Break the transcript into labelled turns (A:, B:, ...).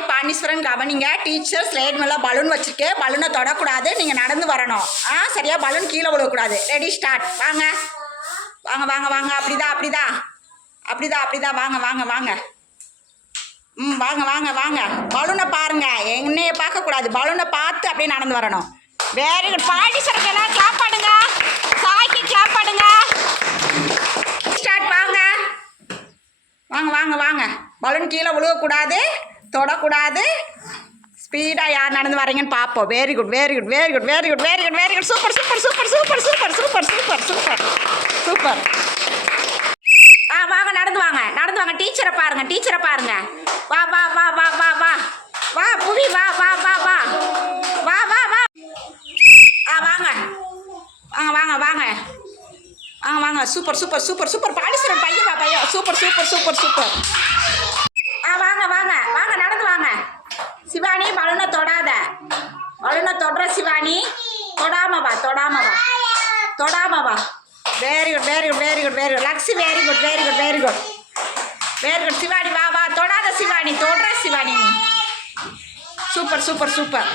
A: Hi Pandeeswaran கவனிங்க. Teacher slate மேலே balloon வச்சிருக்கு. பலூனை தொடக்கூடாது. நீங்கள் நடந்து வரணும். ஆ சரியா? பலூன் கீழே விழக்கூடாது. ரெடி ஸ்டார்ட் வாங்க. வாங்க வாங்க வாங்க. அப்படிதான் அப்படிதான் அப்படிதான் அப்படிதான் வாங்க வாங்க வாங்க. ம் வாங்க வாங்க வாங்க. பலூனை பாருங்க. என்னைய பார்க்கக்கூடாது. பலூனை பார்த்து அப்படியே நடந்து வரணும். வெரி குட் பாண்டீஸ்வரன் எல்லாம் கிளாப் பண்ணுங்க. சாய்க்கு கிளாப் பண்ணுங்க. ஸ்டார்ட் வாங்க. வாங்க வாங்க வாங்க. பலூன் கீழே விழுகக்கூடாது தொடக்கூடாது. ஸ்பீடாக யார் நடந்து வரீங்கன்னு பார்ப்போம். Very good very good very good very good very good very good super super super super super super super super super ஆ வாங்க நடந்து வாங்க. நடந்து வாங்க. டீச்சரை பாருங்க டீச்சரை பாருங்க. வா வா வா வா வா வா. வா புவி வா வா வா வா. வா வா வா. ஆ வாங்க. வாங்க வாங்க வாங்க. வாங்க வாங்க. Super super super super Pandiswaran பையன் வா பையன். சூப்பர் சூப்பர் சூப்பர் சூப்பர் ஆ வாங்க வாங்க. பலனை தொடாத. பலனை தொடர சிவானி தொடாம வா தொடாம வா. தொடாம வா. Very good very good very good very good Lakshi very good very good very good very good Shivani வா வா. தொடாத சிவானி தொடுற சிவானி சூப்பர் சூப்பர் சூப்பர்